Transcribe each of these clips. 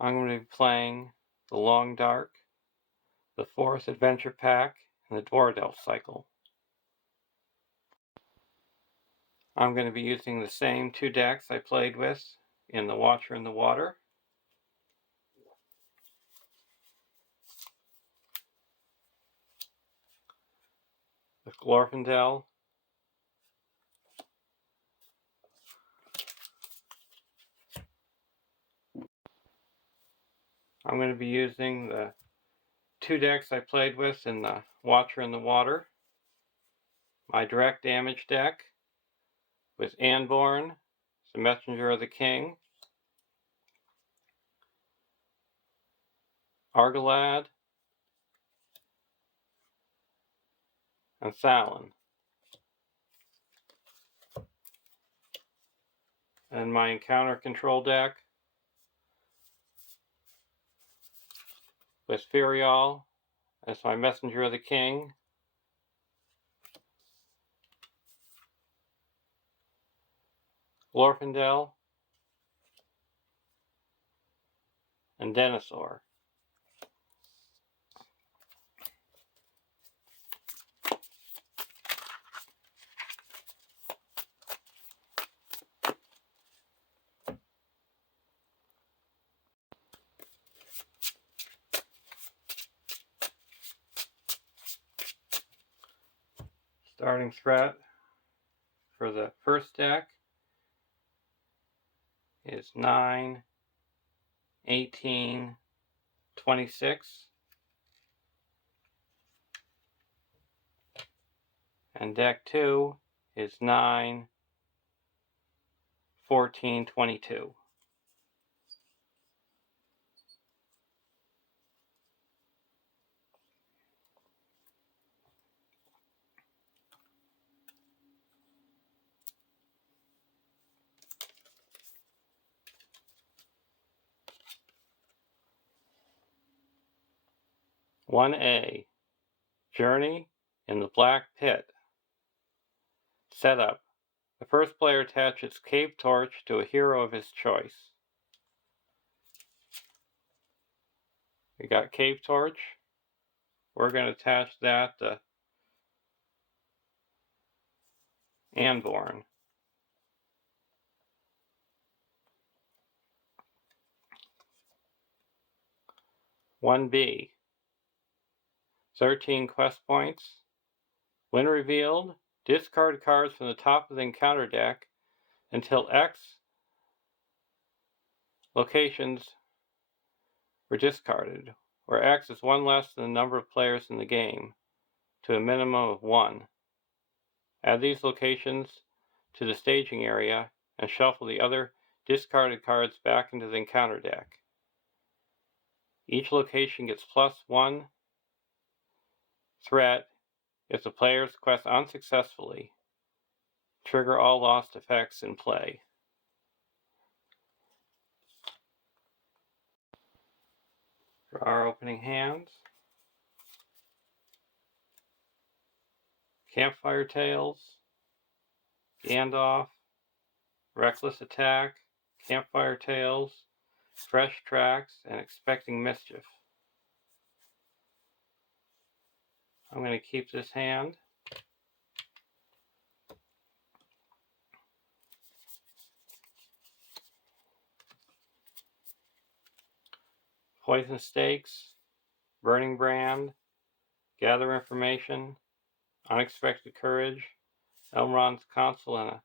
I'm going to be playing the Long Dark, the 4th Adventure Pack, and the Dwardelf cycle. I'm going to be using the same 2 decks I played with in the Watcher in the Water. The Glorfindel, I'm going to be using the 2 decks I played with in the Watcher in the Water. My direct damage deck with Anborn, the Messenger of the King, Argalad, and Thalon. And my encounter control deck with Firial as my Messenger of the King, Glorfindel, and Denethor. Starting threat for the first deck is 9, 18, 26. And deck 2 is 9, 14, 22. (1A) Journey in the Black Pit. Setup: the first player attaches Cave Torch to a hero of his choice. We got Cave Torch. We're going to attach that to Anborn. (1B) 13 quest points. When revealed, discard cards from the top of the encounter deck until X locations were discarded, where X is 1 less than the number of players in the game, to a minimum of 1. Add these locations to the staging area and shuffle the other discarded cards back into the encounter deck. Each location gets +1 threat if the players quest unsuccessfully. Trigger all lost effects in play. For our opening hands, Campfire Tales, Gandalf, Reckless Attack, Campfire Tales, Fresh Tracks, and Expecting Mischief. I'm going to keep this hand. Poison Stakes, Burning Brand, Gather Information, Unexpected Courage, Elrond's Counsel, and a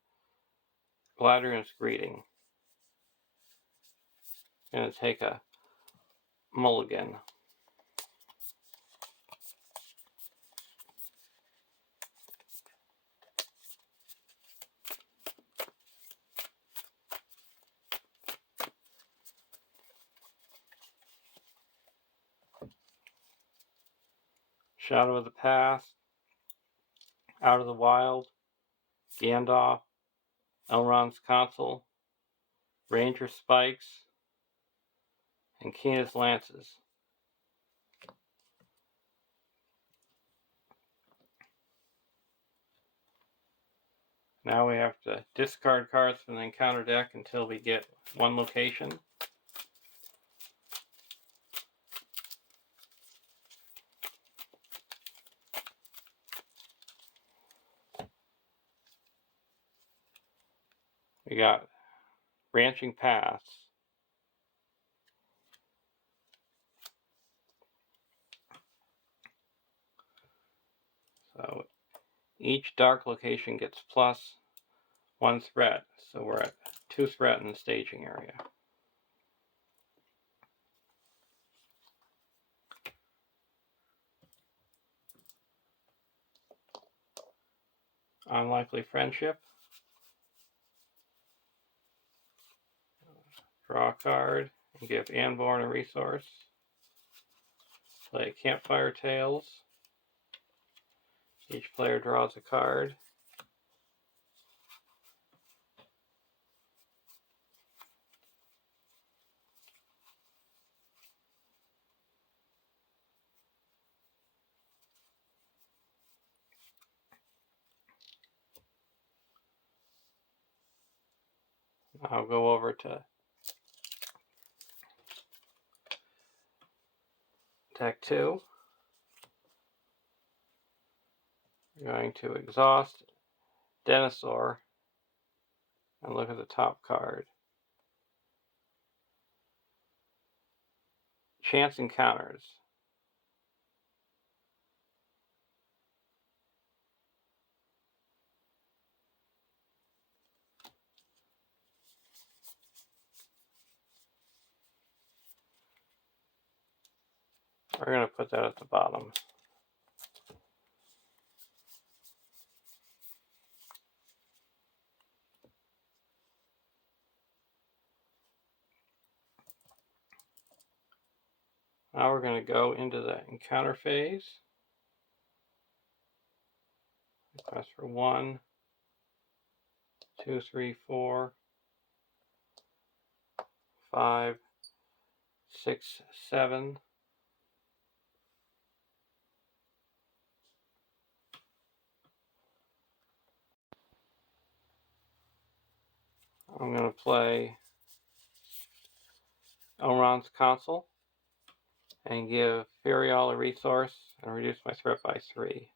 Galadriel's Greeting. I'm going to take a mulligan. Shadow of the Past, Out of the Wild, Gandalf, Elrond's Counsel, Ranger Spikes, and Keena's Lances. Now we have to discard cards from the encounter deck until we get 1 location. we got branching paths. So each dark location gets plus 1 threat, so we're at 2 threat in the staging area. Unlikely friendship. Draw a card and give Anborn a resource. Play Campfire Tales. Each player draws a card. I'll go over to deck 2. We're going to exhaust Dinosaur and look at the top card. Chance Encounters. We're going to put that at the bottom. Now we're going to go into the encounter phase. Request for 1, 2, 3, 4, 5, 6, 7. I'm going to play Elrond's Consul and give Ferial a resource and reduce my threat by 3.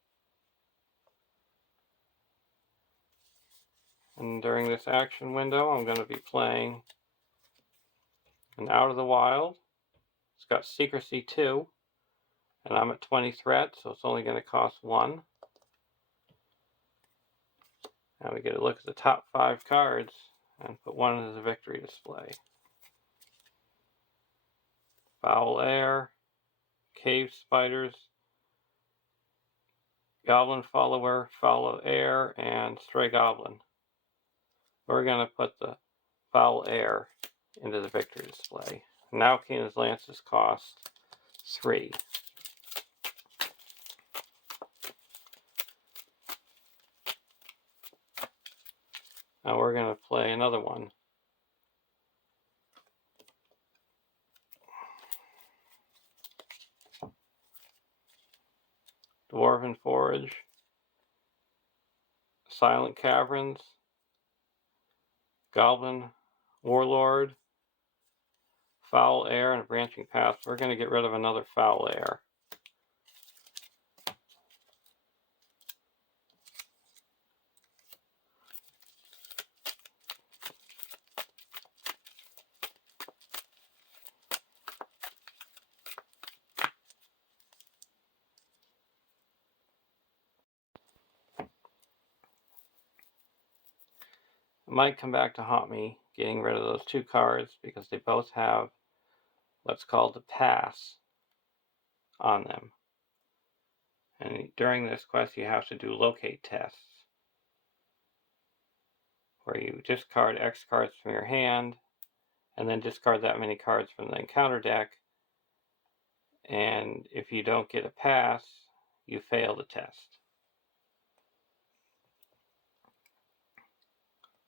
And during this action window, I'm going to be playing an Out of the Wild. It's got Secrecy 2, and I'm at 20 threat, so it's only going to cost 1. Now we get a look at the top 5 cards and put 1 into the victory display. Foul Air, Cave Spiders, Goblin Follower, Foul Air, and Stray Goblin. We're going to put the Foul Air into the victory display. Now Keena's Lances cost 3. Now we're going to play another one. Dwarven Forge, Silent Caverns, Goblin Warlord, Foul Air, and a Branching Path. We're going to get rid of another Foul Air. It might come back to haunt me getting rid of those 2 cards because they both have what's called a pass on them. And during this quest you have to do locate tests, where you discard X cards from your hand and then discard that many cards from the encounter deck, and if you don't get a pass, you fail the test.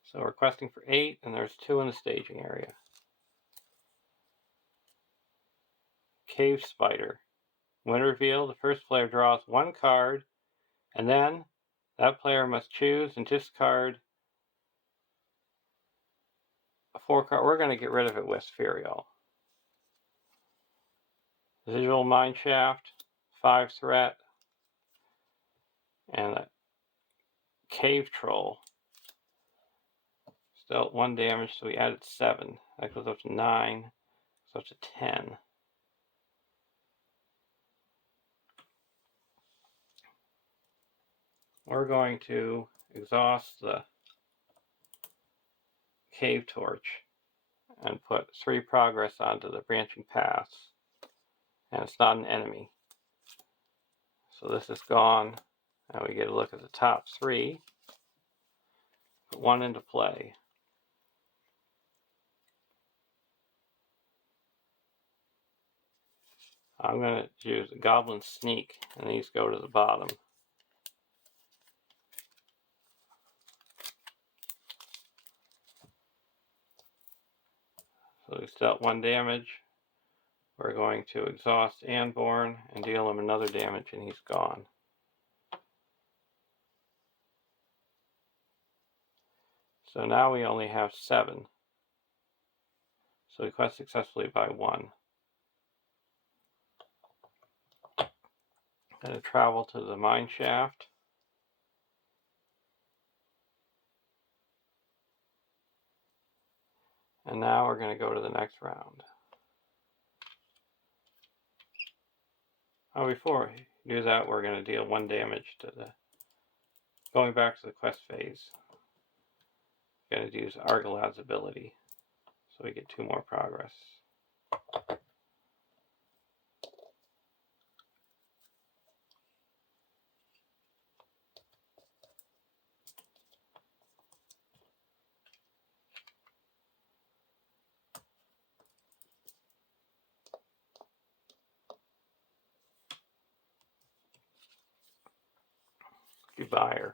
So we're questing for 8, and there's 2 in the staging area. Cave Spider. When revealed, the first player draws 1 card, and then that player must choose and discard a 4 card. We're going to get rid of it with Ferial. Visual Mineshaft, 5 threat, and a Cave Troll. dealt 1 damage, so we added 7. That goes up to 9, so up to 10. We're going to exhaust the cave torch and put 3 progress onto the branching paths. And it's not an enemy. So this is gone. Now we get a look at the top 3. Put 1 into play. I'm going to use a Goblin Sneak, and these go to the bottom. So he's dealt 1 damage. We're going to exhaust Anborn and deal him another damage, and he's gone. So now we only have 7. So we quest successfully by 1. Going to travel to the mine shaft. And now we're going to go to the next round. Oh, before we do that, we're going to deal 1 damage to the... Going back to the quest phase. Going to use Argalad's ability. So we get 2 more progress. Buyer.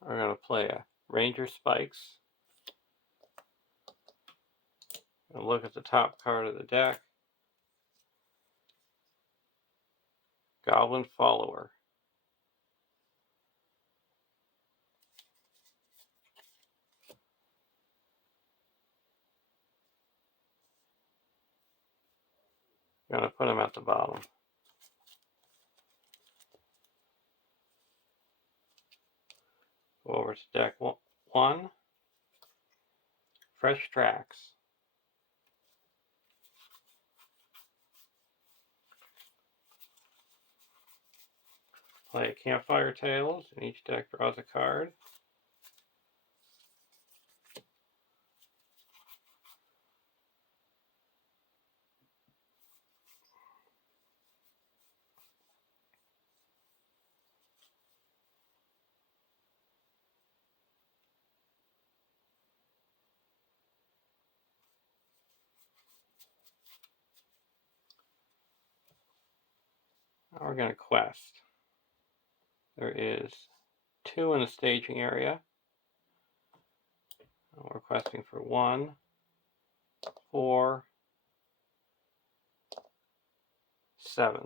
We're going to play a Ranger Spikes. And look at the top card of the deck. Goblin Follower. I'm going to put him at the bottom. Go over to deck 1. Fresh Tracks. Play Campfire Tales, and each deck draws a card. Now we're going to quest. There is 2 in the staging area. We're questing for 1, 4, 7.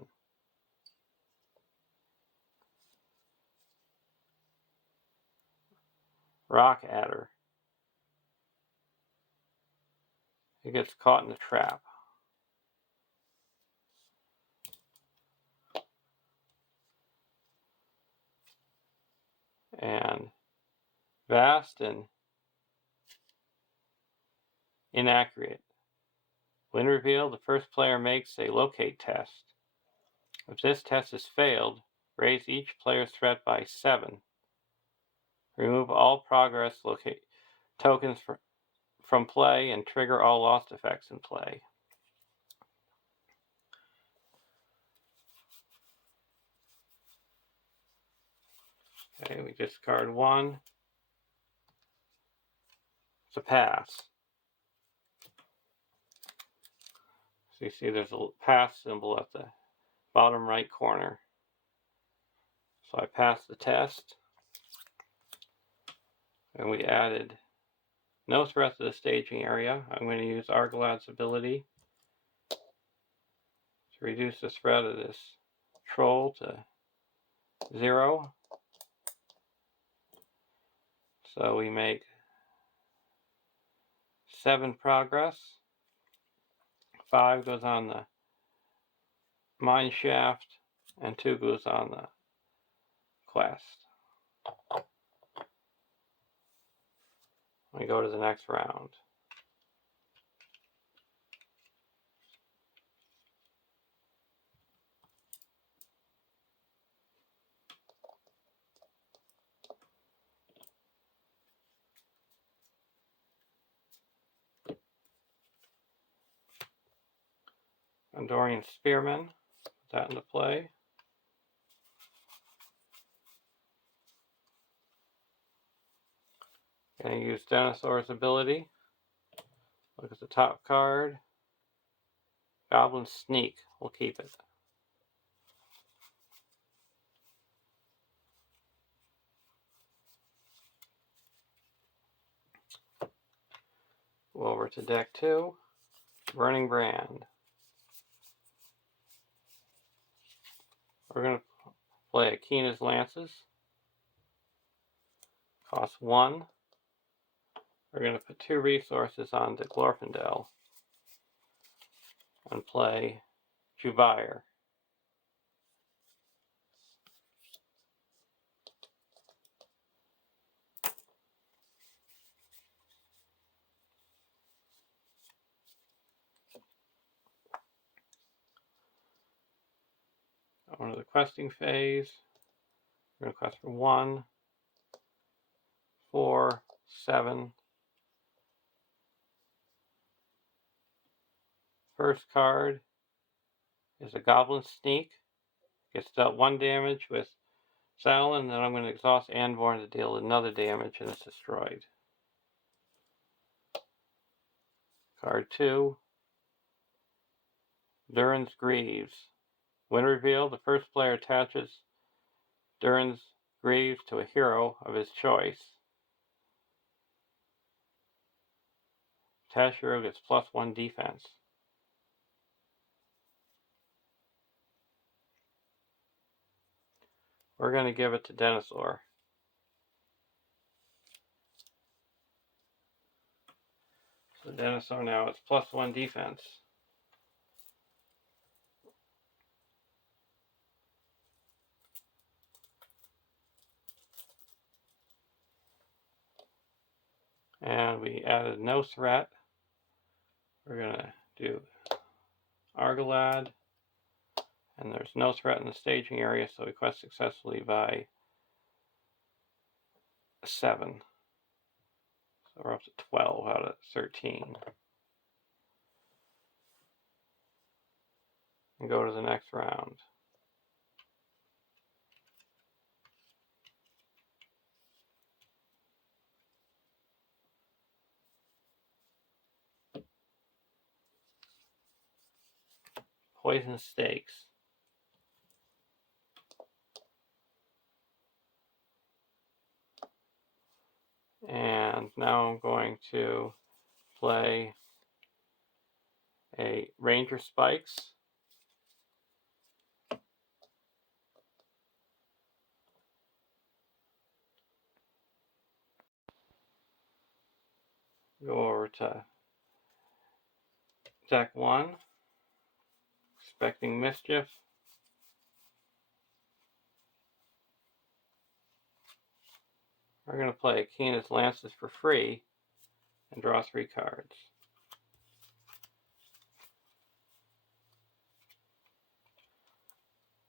Rock Adder. He gets caught in the trap. And vast and inaccurate. When revealed, the first player makes a locate test. If this test is failed, raise each player's threat by 7. Remove all progress tokens from play and trigger all lost effects in play. Okay, we discard 1. It's a pass. So you see there's a pass symbol at the bottom right corner. So I passed the test. And we added no threat to the staging area. I'm going to use Argalad's ability to reduce the threat of this troll to 0. So we make 7 progress. 5 goes on the mine shaft. and 2 goes on the quest. We go to the next round. Gondorian Spearman, put that into play. Gonna use Dinosaur's ability. Look at the top card. Goblin Sneak, we'll keep it. Go over to deck 2, Burning Brand. We're going to play Akina's Lances. Cost 1. We're going to put 2 resources on the Glorfindel and play Jubire. Going to the questing phase. We're going to quest for 1, 4, 7. First card is a Goblin Sneak. Gets dealt 1 damage with Saddle, and then I'm going to exhaust Anvorn to deal another damage, and it's destroyed. Card 2, Durin's Greaves. When revealed, the first player attaches Durin's Greaves to a hero of his choice. Attached hero gets +1 defense. We're going to give it to Dinosaur. So Dinosaur now it's +1 defense. And we added no threat. We're going to do Argalad. And there's no threat in the staging area, so we quest successfully by 7. So we're up to 12 out of 13. And go to the next round. Poison Stakes. And now I'm going to play a Ranger Spikes. Go over to deck 1, Expecting Mischief. We're going to play Akina's Lances for free and draw 3 cards.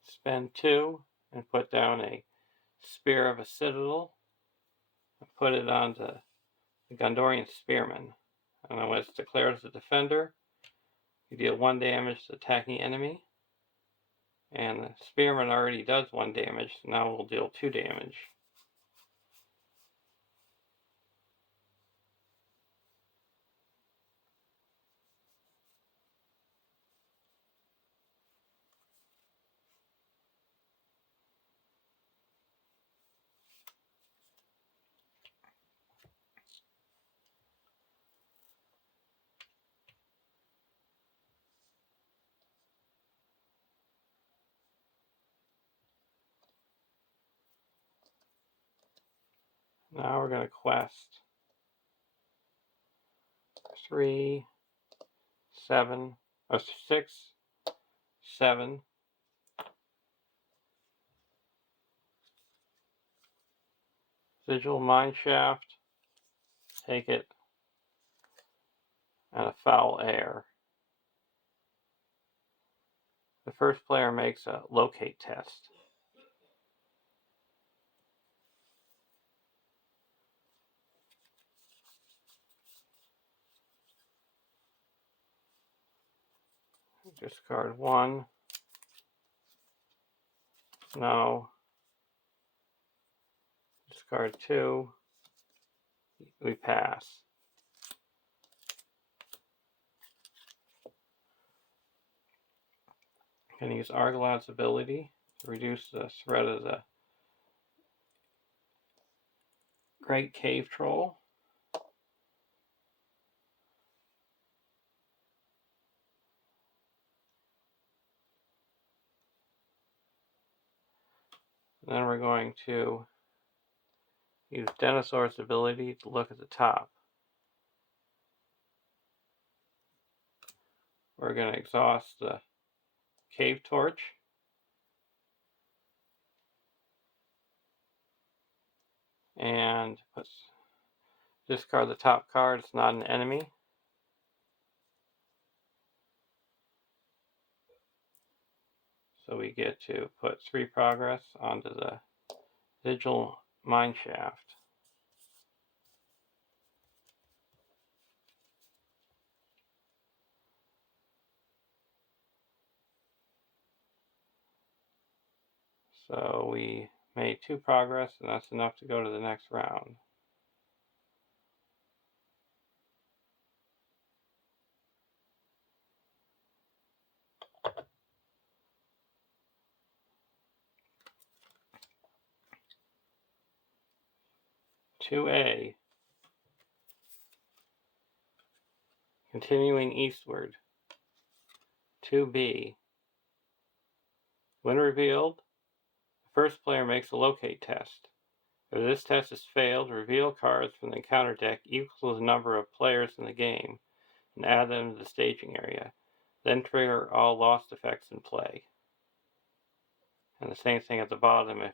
Spend 2 and put down a Spear of a Citadel and put it onto the Gondorian Spearman. And when it's declared as a defender, you deal 1 damage to the attacking enemy. And the Spearman already does 1 damage, so now we'll deal 2 damage. Now we're going to quest 3, 7, 6, 7, Sigil Mine Shaft, take it, and a Foul Air. The first player makes a locate test. Discard 1. No. Discard 2. We pass. Can use Argolat's ability to reduce the threat of the Great Cave Troll. And then we're going to use Denosaur's ability to look at the top. We're going to exhaust the Cave Torch. And discard the top card. It's not an enemy. So we get to put 3 progress onto the Sigil Mine Shaft. So we made 2 progress, and that's enough to go to the next round. "2A", continuing eastward. "2B", when revealed, the first player makes a locate test. If this test is failed, reveal cards from the encounter deck equal to the number of players in the game and add them to the staging area. Then trigger all lost effects in play. And the same thing at the bottom, if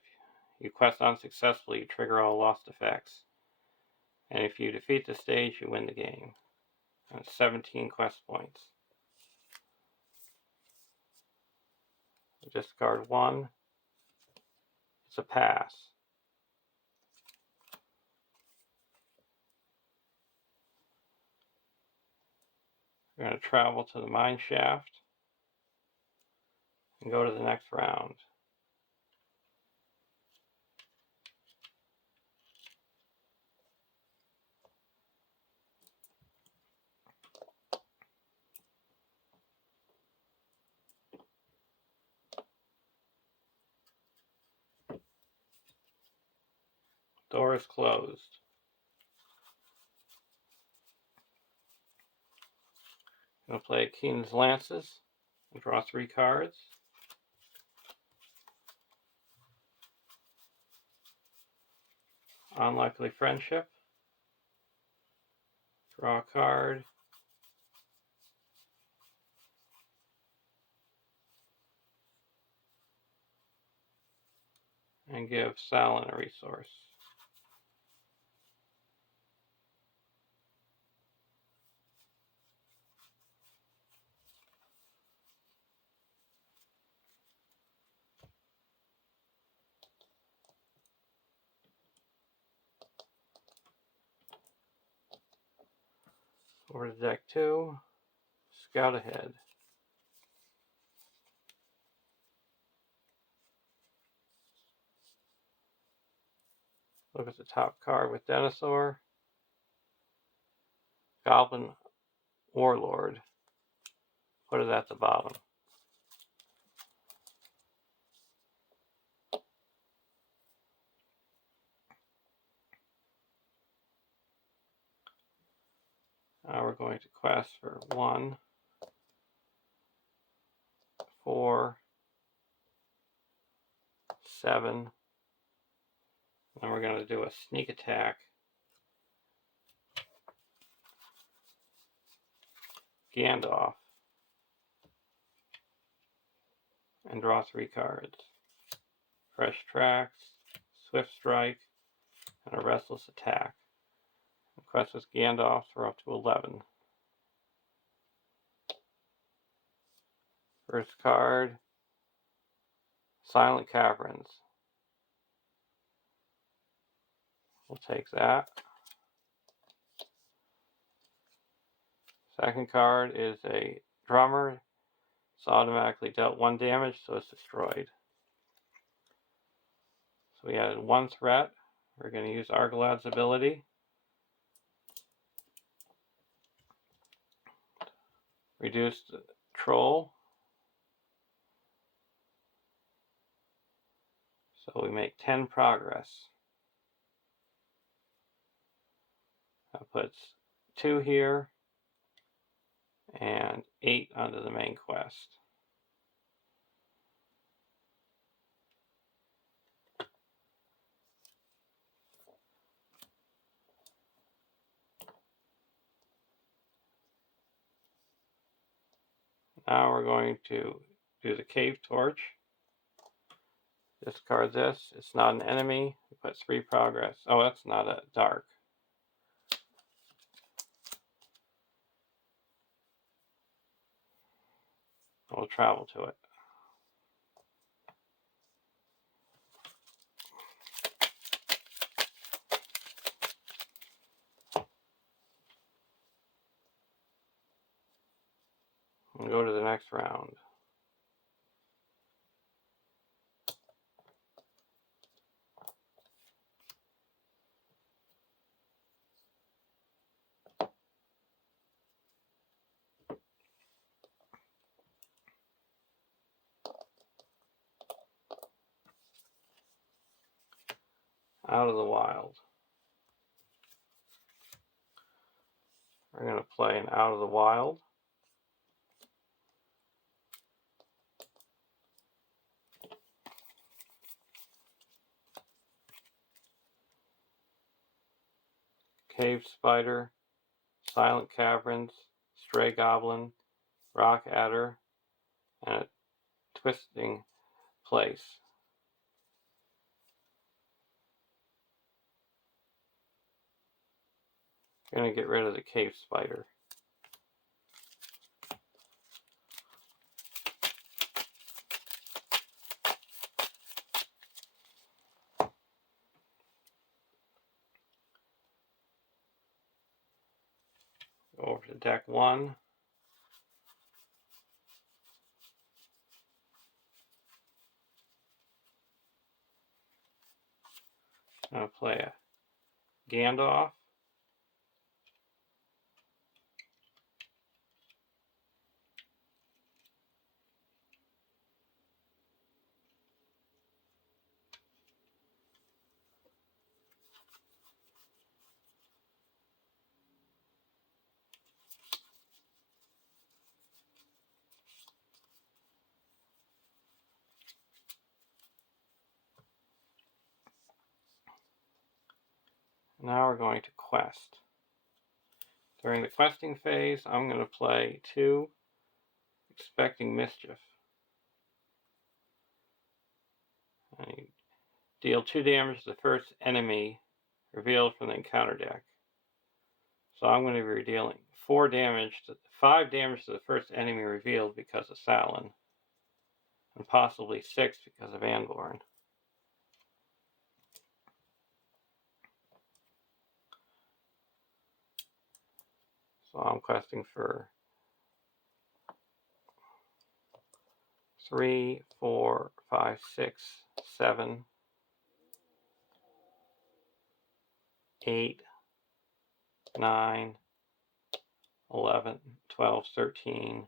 you quest unsuccessfully, you trigger all lost effects. And if you defeat the stage, you win the game. And it's 17 quest points. Discard 1. It's a pass. We're going to travel to the mine shaft and go to the next round. Door is closed. I'm going to play Keen's Lances and draw 3 cards. Unlikely Friendship. Draw a card. And give Salin a resource. Over to deck 2. Scout ahead. Look at the top card with Denosaur. Goblin Warlord. Put it at the bottom. Now we're going to quest for 1, 4, 7. Then we're going to do a sneak attack. Gandalf. And draw 3 cards. Fresh Tracks, Swift Strike, and a Restless Attack. Quest with Gandalf, we're up to 11. First card, Silent Caverns. We'll take that. Second card is a Drummer. It's automatically dealt 1 damage, so it's destroyed. So we added 1 threat. We're going to use Argalad's ability. Reduced Troll. So we make 10 progress. That puts 2 here and 8 onto the main quest. Now we're going to do the Cave Torch. Discard this. It's not an enemy. We put 3 progress. Oh, that's not a dark. We'll travel to it. And go to the next round. Out of the Wild. We're going to play an Out of the Wild. Cave Spider, Silent Caverns, Stray Goblin, Rock Adder, and a Twisting Place. I'm going to get rid of the Cave Spider. Go over to deck 1. I'm going to play a Gandalf. Now we're going to quest. During the questing phase, I'm going to play 2 Expecting Mischief. And you deal 2 damage to the first enemy revealed from the encounter deck. So I'm going to be dealing 5 damage to the first enemy revealed because of Salin, and possibly 6 because of Anborn. So I'm questing for 3, 4, 5, 6, 7, 8, 9, 11, 12, 13,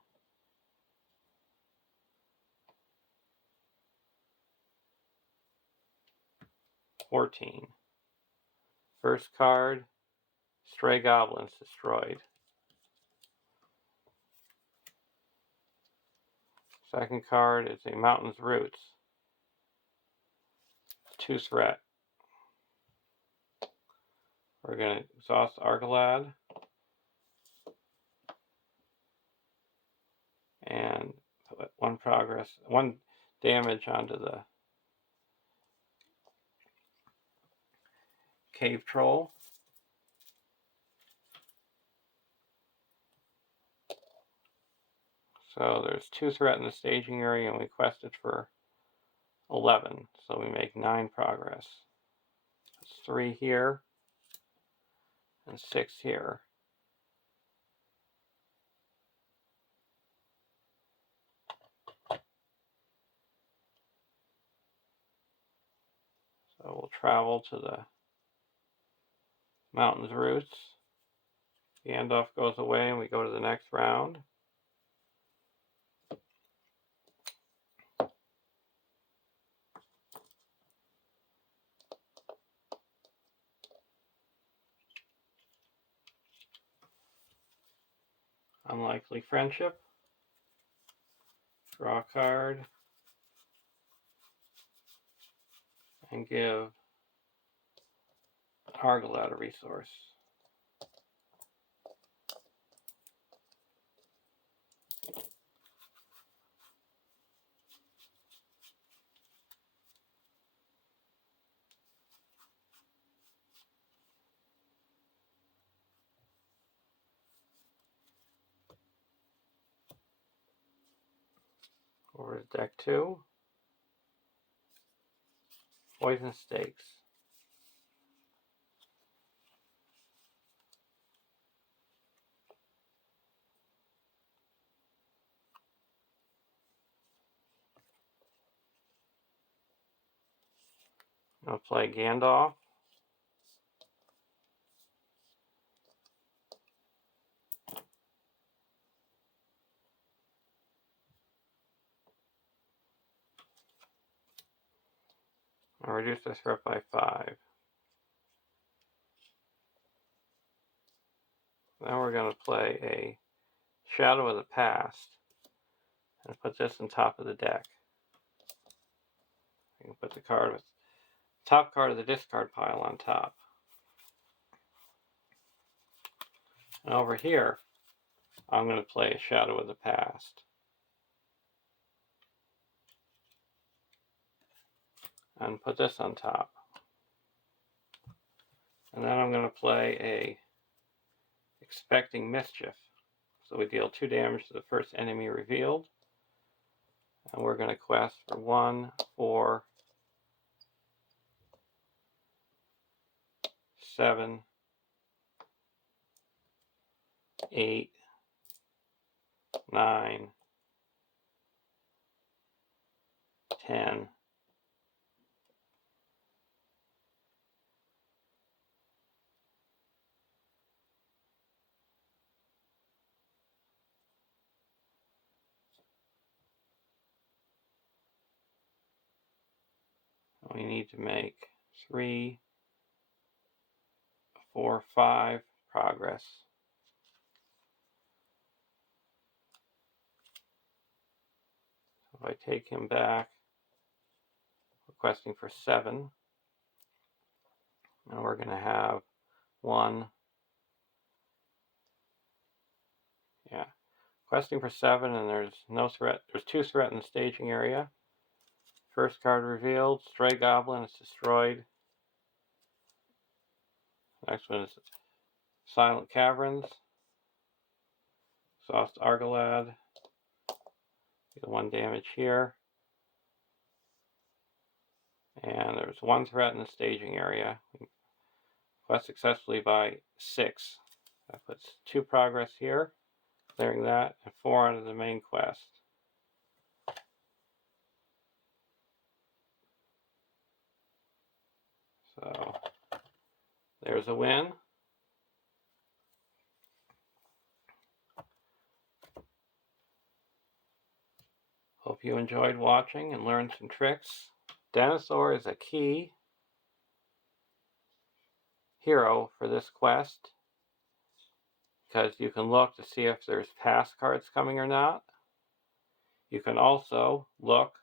14. First card, Stray Goblins destroyed. Second card is a Mountain's Roots. 2 threat. We're going to exhaust Argalad and put 1 damage onto the Cave Troll. So there's 2 threat in the staging area, and we quested for 11, so we make 9 progress. That's 3 here and 6 here. So we'll travel to the mountain's roots. The handoff goes away and we go to the next round. Unlikely Friendship. Draw a card. And give Argalad a resource. Over to deck 2. Poison Stakes. I'll play Gandalf. I'll reduce the threat by 5. Then we're going to play a Shadow of the Past and put this on top of the deck. You can put the card with top card of the discard pile on top. And over here, I'm going to play a Shadow of the Past. And put this on top. And then I'm going to play a Expecting Mischief. So we deal 2 damage to the first enemy revealed. And we're going to quest for 1, 4, 7, 8, 9, 10, 'We need to make 3, 4, 5 progress. So if I take him back, requesting for 7, and we're going to have 1, questing for 7, and there's no threat. There's 2 threat in the staging area. First card revealed, Stray Goblin is destroyed. Next one is Silent Caverns. Exhaust Argalad. Get 1 damage here. And there's 1 threat in the staging area. Quest successfully by 6. That puts 2 progress here. Clearing that, and 4 onto the main quest. So, there's a win. Hope you enjoyed watching and learned some tricks. Denethor is a key hero for this quest, because you can look to see if there's pass cards coming or not. You can also look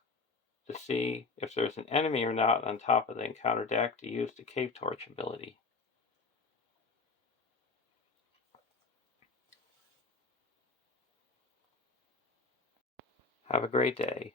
to see if there's an enemy or not on top of the encounter deck to use the Cave Torch ability. Have a great day.